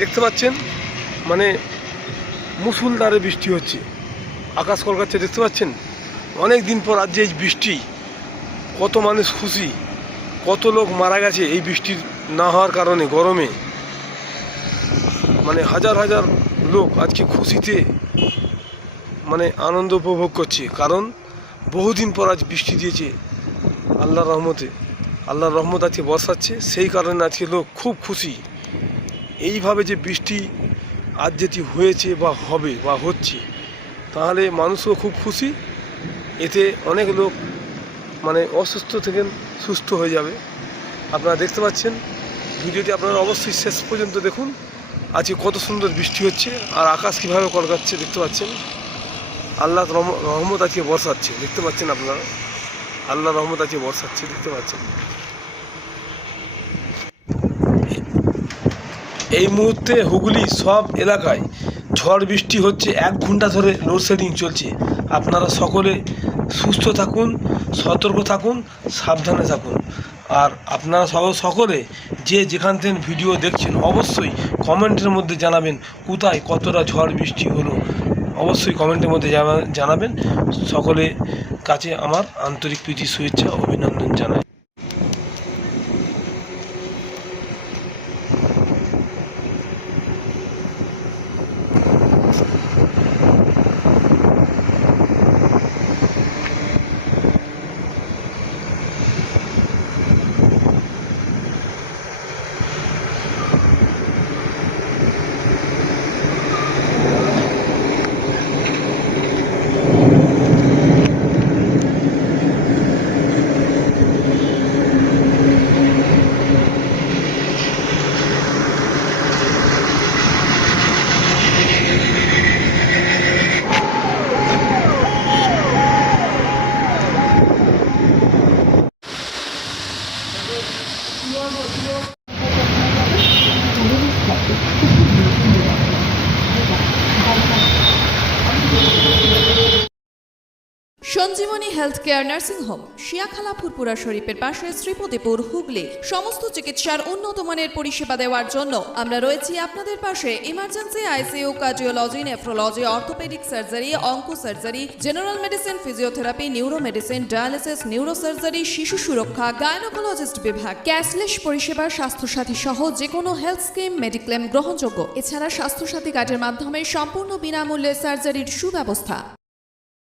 দেখতে পাচ্ছেন মানে মুষলধারে বৃষ্টি হচ্ছে, আকাশ কলকাচ্ছে। দেখতে পাচ্ছেন অনেক দিন পর আজ যে এই বৃষ্টি, কত মানুষ খুশি, কত লোক মারা গেছে এই বৃষ্টির না হওয়ার কারণে। গরমে মানে হাজার হাজার লোক আজকে খুশিতে মানে আনন্দ উপভোগ করছে, কারণ বহুদিন পর আজ বৃষ্টি দিয়েছে আল্লাহর রহমতে। আল্লাহর রহমত আজকে বর্ষাচ্ছে, সেই কারণে আজকে লোক খুব খুশি। এইভাবে যে বৃষ্টি আজ যেটি হয়েছে বা হবে বা হচ্ছে, তাহলে মানুষও খুব খুশি। এতে অনেক লোক মানে অসুস্থ থেকে সুস্থ হয়ে যাবে। আপনারা দেখতে পাচ্ছেন, ভিডিওটি আপনারা অবশ্যই শেষ পর্যন্ত দেখুন। আজকে কত সুন্দর বৃষ্টি হচ্ছে আর আকাশ কীভাবে কলকাচ্ছে দেখতে পাচ্ছেন। আল্লাহর রহমত আজকে বর্ষাচ্ছে, দেখতে পাচ্ছেন আপনারা। আল্লাহর রহমত আজকে বর্ষাচ্ছে, দেখতে পাচ্ছেন। এই মুহূর্তে হুগলি সব এলাকায় ঝড় বৃষ্টি হচ্ছে, 1 ঘন্টা ধরে লোডশেডিং চলছে। আপনারা সকলে সুস্থ থাকুন, সতর্ক থাকুন, সাবধানে থাকুন। আর আপনারা সকলে যে যেখান থেকে ভিডিও দেখছেন অবশ্যই কমেন্টের মধ্যে জানাবেন কোথায় কতটা ঝড় বৃষ্টি হলো। অবশ্যই কমেন্টের মধ্যে জানাবেন। সকলে কাছে আমার আন্তরিক প্রীতি, শুভেচ্ছা, অভিনন্দন জানাই। Sanjeevani health care nursing home, Shiyakhala Furpura শরীফের পাশে, শ্রীপতিপুর, হুগলি। সমস্ত চিকিৎসার উন্নত মানের পরিষেবা দেওয়ার জন্য আমরা রয়েছি আপনাদের পাশে। Emergency, ICU, cardiology, nephrology, orthopaedic surgery, onco surgery, general medicine, physiotherapy, neuro medicine, dialysis, neuro surgery, শিশু সুরক্ষা, গাইনোকোলজিস্ট বিভাগ, ক্যাশলেস পরিষেবা, স্বাস্থ্যসাথী সহ যে কোনো হেলথ স্কিম, মেডিক্লেম গ্রহণযোগ্য। এছাড়া স্বাস্থ্যসাথী কার্ডের মাধ্যমে সম্পূর্ণ বিনামূল্যে সার্জারির সুব্যবস্থা।